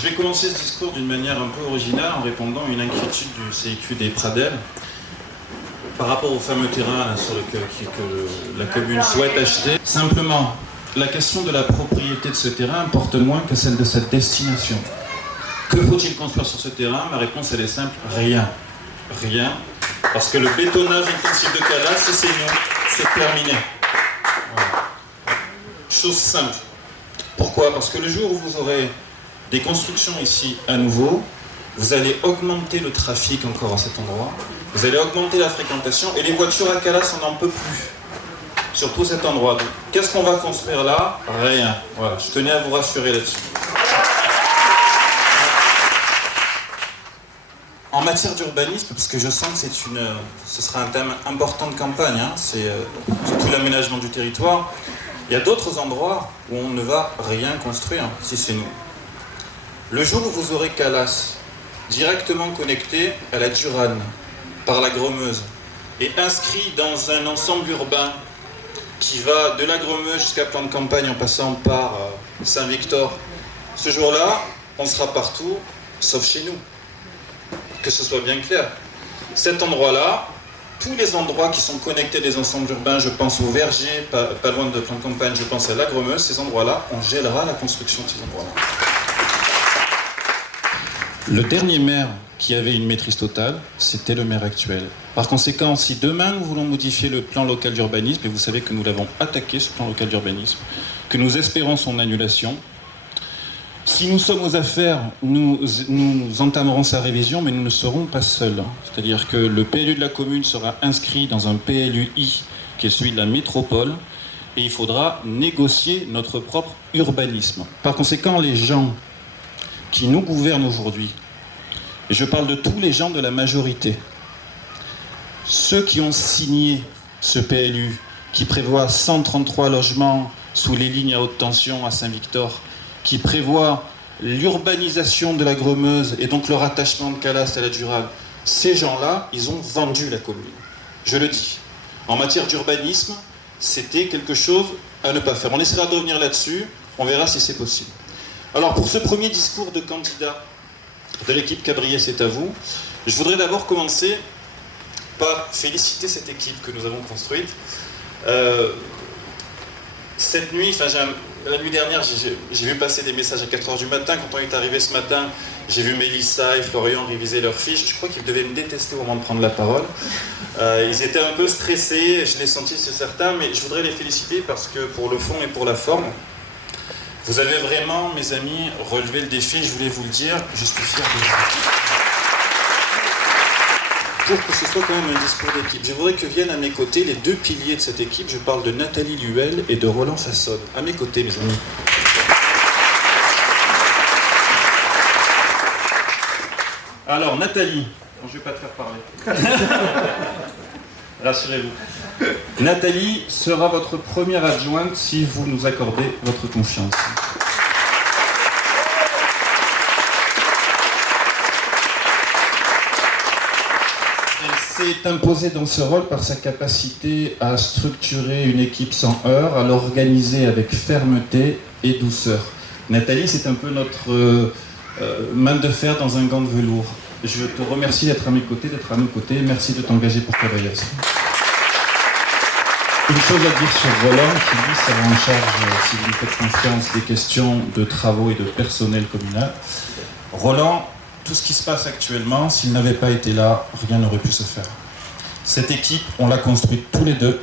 Je vais commencer ce discours d'une manière un peu originale en répondant à une inquiétude du CIQ des Pradelles par rapport au fameux terrain là, sur lequel que la commune souhaite acheter. Simplement, la question de la propriété de ce terrain importe moins que celle de sa destination. Que faut-il construire sur ce terrain? Ma réponse elle est simple, rien. Rien. Parce que le bétonnage intensif de Calas, c'est nous, c'est terminé. Voilà. Chose simple. Pourquoi? Parce que le jour où vous aurez des constructions ici à nouveau, vous allez augmenter le trafic encore à cet endroit, vous allez augmenter la fréquentation, et les voitures à Calas, on n'en peut plus. Surtout cet endroit. Donc, qu'est-ce qu'on va construire là? Rien. Voilà, je tenais à vous rassurer là-dessus. En matière d'urbanisme, parce que je sens que ce sera un thème important de campagne, hein, c'est surtout l'aménagement du territoire, il y a d'autres endroits où on ne va rien construire, si c'est nous. Le jour où vous aurez Calas directement connecté à la Durane par la Gromeuse et inscrit dans un ensemble urbain qui va de la Gromeuse jusqu'à Plan de Campagne en passant par Saint-Victor, ce jour-là, on sera partout, sauf chez nous. Que ce soit bien clair. Cet endroit-là, tous les endroits qui sont connectés à des ensembles urbains, je pense au Verger, pas loin de Plan de Campagne, je pense à la Gromeuse, ces endroits-là, on gèlera la construction de ces endroits-là. Le dernier maire qui avait une maîtrise totale, c'était le maire actuel. Par conséquent, si demain nous voulons modifier le plan local d'urbanisme, et vous savez que nous l'avons attaqué, ce plan local d'urbanisme, que nous espérons son annulation, si nous sommes aux affaires, nous entamerons sa révision, mais nous ne serons pas seuls. C'est-à-dire que le PLU de la commune sera inscrit dans un PLUI, qui est celui de la métropole, et il faudra négocier notre propre urbanisme. Par conséquent, les gens qui nous gouvernent aujourd'hui, et je parle de tous les gens de la majorité, ceux qui ont signé ce PLU, qui prévoit 133 logements sous les lignes à haute tension à Saint-Victor, qui prévoit l'urbanisation de la Gromeuse et donc le rattachement de Calas à la Durane, ces gens-là, ils ont vendu la commune. Je le dis. En matière d'urbanisme, c'était quelque chose à ne pas faire. On essaiera de revenir là-dessus, on verra si c'est possible. Alors pour ce premier discours de candidat de l'équipe Cabriès, c'est à vous. Je voudrais d'abord commencer par féliciter cette équipe que nous avons construite. Cette nuit, la nuit dernière, j'ai vu passer des messages à 4h du matin. Quand on est arrivé ce matin, j'ai vu Mélissa et Florian réviser leurs fiches. Je crois qu'ils devaient me détester au moment de prendre la parole. Ils étaient un peu stressés, je l'ai senti c'est certain, mais je voudrais les féliciter parce que pour le fond et pour la forme, vous avez vraiment, mes amis, relevé le défi, je voulais vous le dire, je suis fier de vous. Pour que ce soit quand même un discours d'équipe, je voudrais que viennent à mes côtés les deux piliers de cette équipe. Je parle de Nathalie Luel et de Roland Fassonne. À mes côtés, mes amis. Alors, Nathalie, bon, je ne vais pas te faire parler. Rassurez-vous. Nathalie sera votre première adjointe si vous nous accordez votre confiance. Elle s'est imposée dans ce rôle par sa capacité à structurer une équipe sans heurts, à l'organiser avec fermeté et douceur. Nathalie, c'est un peu notre main de fer dans un gant de velours. Je te remercie d'être à mes côtés, d'être à nos côtés. Merci de t'engager pour Cabriès. Une chose à dire sur Roland, qui lui sera en charge, si vous lui faites confiance, des questions de travaux et de personnel communal. Roland, tout ce qui se passe actuellement, s'il n'avait pas été là, rien n'aurait pu se faire. Cette équipe, on l'a construite tous les deux.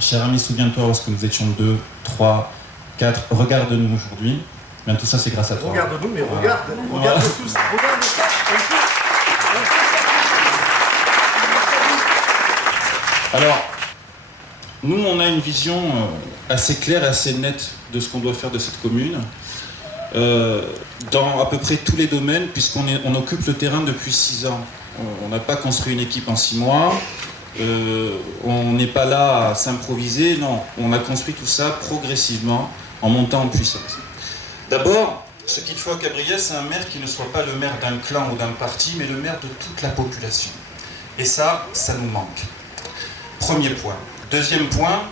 Cher ami, souviens-toi lorsque nous étions 2, 3, 4, regarde-nous aujourd'hui. Bien, tout ça, c'est grâce à toi. Regarde-nous, mais regarde tous, regarde ça. Alors, nous, on a une vision assez claire et assez nette de ce qu'on doit faire de cette commune. Dans à peu près tous les domaines, puisqu'on occupe le terrain depuis 6 ans. On n'a pas construit une équipe en 6 mois, on n'est pas là à s'improviser, non, on a construit tout ça progressivement, en montant en puissance. D'abord, ce qu'il faut à Cabriès, c'est un maire qui ne soit pas le maire d'un clan ou d'un parti, mais le maire de toute la population. Et ça nous manque. Premier point. Deuxième point,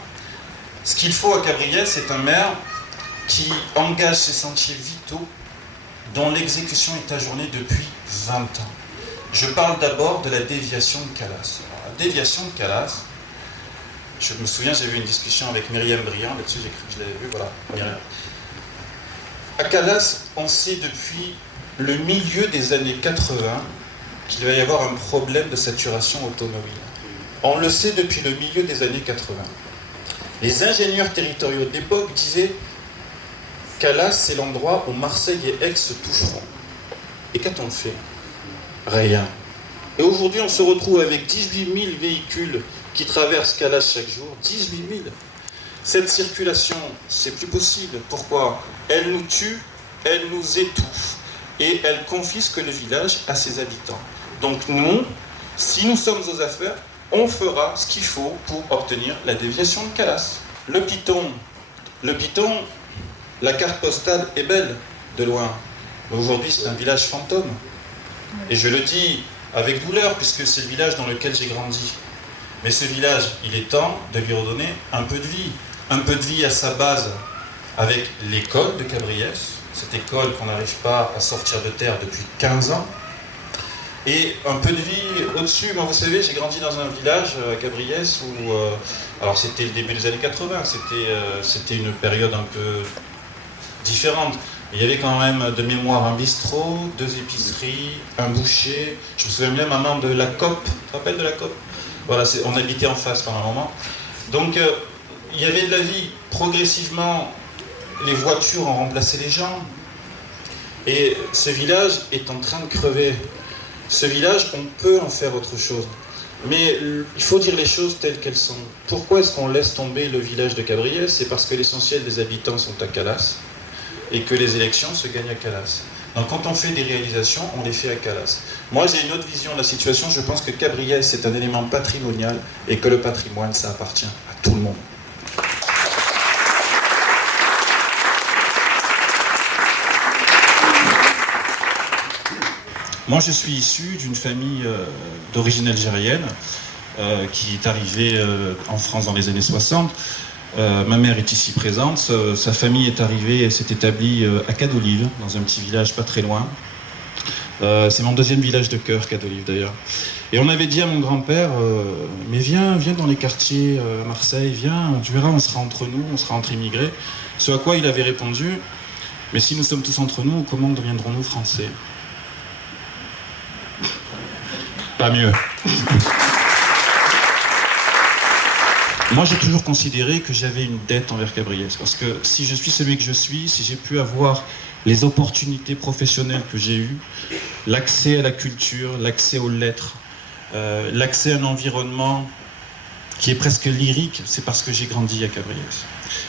ce qu'il faut à Cabriès, c'est un maire qui engage ses sentiers vitaux dont l'exécution est ajournée depuis 20 ans. Je parle d'abord de la déviation de Calas. Alors, la déviation de Calas, je me souviens, j'ai eu une discussion avec Myriam Briand, là-dessus je l'avais vu, voilà, Myriam. À Calas, on sait depuis le milieu des années 80 qu'il va y avoir un problème de saturation automobile. On le sait depuis le milieu des années 80. Les ingénieurs territoriaux de l'époque disaient Calas, c'est l'endroit où Marseille et Aix se toucheront. Et qu'a-t-on fait? Rien. Et aujourd'hui, on se retrouve avec 18 000 véhicules qui traversent Calas chaque jour. 18 000. Cette circulation, c'est plus possible. Pourquoi? Elle nous tue, elle nous étouffe et elle confisque le village à ses habitants. Donc nous, si nous sommes aux affaires, on fera ce qu'il faut pour obtenir la déviation de Calas. Le Piton, la carte postale est belle de loin. Mais aujourd'hui, c'est un village fantôme. Et je le dis avec douleur, puisque c'est le village dans lequel j'ai grandi. Mais ce village, il est temps de lui redonner un peu de vie. Un peu de vie à sa base, avec l'école de Cabriès, cette école qu'on n'arrive pas à sortir de terre depuis 15 ans. Et un peu de vie au-dessus. Moi, vous savez, j'ai grandi dans un village à Cabriès où... alors, c'était le début des années 80, c'était une période un peu différente. Il y avait quand même de mémoire un bistrot, 2 épiceries, un boucher. Je me souviens bien, maman, de la COP. Tu te rappelles de la COP? Voilà, on habitait en face pendant un moment. Donc, il y avait de la vie. Progressivement, les voitures ont remplacé les gens. Et ce village est en train de crever. Ce village, on peut en faire autre chose. Mais il faut dire les choses telles qu'elles sont. Pourquoi est-ce qu'on laisse tomber le village de Cabriès? C'est parce que l'essentiel des habitants sont à Calas et que les élections se gagnent à Calas. Donc quand on fait des réalisations, on les fait à Calas. Moi, j'ai une autre vision de la situation. Je pense que Cabriès est un élément patrimonial et que le patrimoine, ça appartient à tout le monde. Moi, je suis issu d'une famille d'origine algérienne qui est arrivée en France dans les années 60. Ma mère est ici présente. Sa famille est arrivée et s'est établie à Cadolive, dans un petit village pas très loin. C'est mon deuxième village de cœur, Cadolive d'ailleurs. Et on avait dit à mon grand-père, mais viens dans les quartiers à Marseille, viens, tu verras, on sera entre nous, on sera entre immigrés. Ce à quoi il avait répondu, mais si nous sommes tous entre nous, comment deviendrons-nous français? Pas mieux. Moi, j'ai toujours considéré que j'avais une dette envers Cabriès, parce que si je suis celui que je suis, si j'ai pu avoir les opportunités professionnelles que j'ai eues, l'accès à la culture, l'accès aux lettres, l'accès à un environnement qui est presque lyrique, c'est parce que j'ai grandi à Cabriès.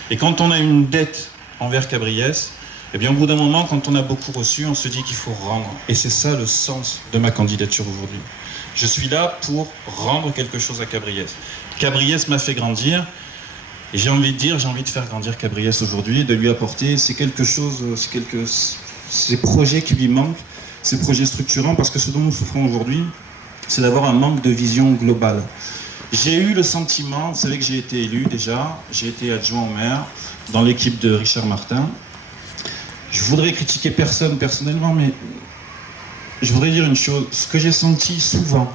Et quand on a une dette envers Cabriès, eh bien, au bout d'un moment, quand on a beaucoup reçu, on se dit qu'il faut rendre. Et c'est ça le sens de ma candidature aujourd'hui. Je suis là pour rendre quelque chose à Cabriès. Cabriès m'a fait grandir, et j'ai envie de faire grandir Cabriès aujourd'hui, et de lui apporter ces projets qui lui manquent, ces projets structurants, parce que ce dont nous souffrons aujourd'hui, c'est d'avoir un manque de vision globale. J'ai eu le sentiment, vous savez que j'ai été élu déjà, j'ai été adjoint au maire dans l'équipe de Richard Martin. Je voudrais critiquer personne personnellement, mais je voudrais dire une chose. Ce que j'ai senti souvent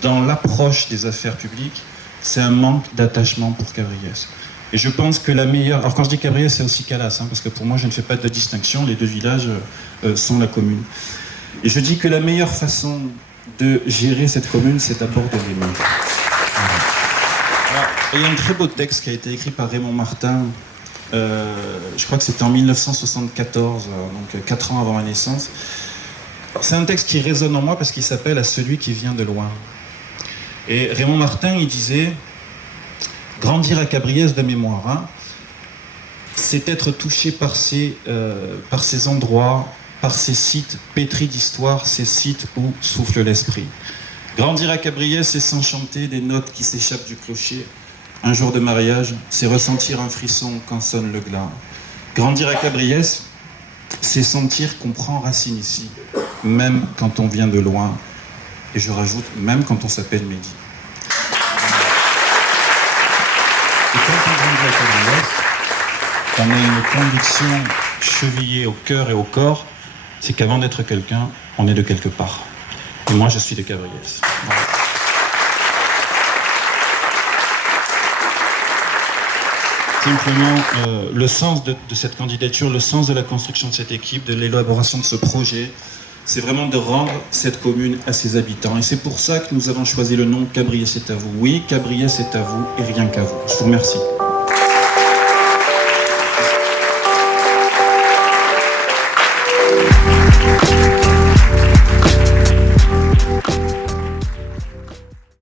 dans l'approche des affaires publiques, c'est un manque d'attachement pour Cabriès. Et je pense que la meilleure... Alors quand je dis Cabriès, c'est aussi Calas, parce que pour moi, je ne fais pas de distinction. Les deux villages sont la commune. Et je dis que la meilleure façon de gérer cette commune, c'est d'abord de l'aimer. Voilà. Il y a un très beau texte qui a été écrit par Raymond Martin, je crois que c'était en 1974, donc 4 ans avant ma naissance. C'est un texte qui résonne en moi parce qu'il s'appelle « À celui qui vient de loin ». Et Raymond Martin, il disait « Grandir à Cabriès de mémoire, c'est être touché par ces endroits, par ces sites pétris d'histoire, ces sites où souffle l'esprit. Grandir à Cabriès, c'est s'enchanter des notes qui s'échappent du clocher. Un jour de mariage, c'est ressentir un frisson quand sonne le glas. Grandir à Cabriès, c'est sentir qu'on prend racine ici, même quand on vient de loin. Et je rajoute, même quand on s'appelle Mehdi. Et quand on grandit à Cabriès, on a une conviction chevillé au cœur et au corps, c'est qu'avant d'être quelqu'un, on est de quelque part. Et moi, je suis de Cabriès. Voilà. Simplement, le sens de cette candidature, le sens de la construction de cette équipe, de l'élaboration de ce projet, c'est vraiment de rendre cette commune à ses habitants. Et c'est pour ça que nous avons choisi le nom Cabriès est à vous. Oui, Cabriès est à vous et rien qu'à vous. Je vous remercie.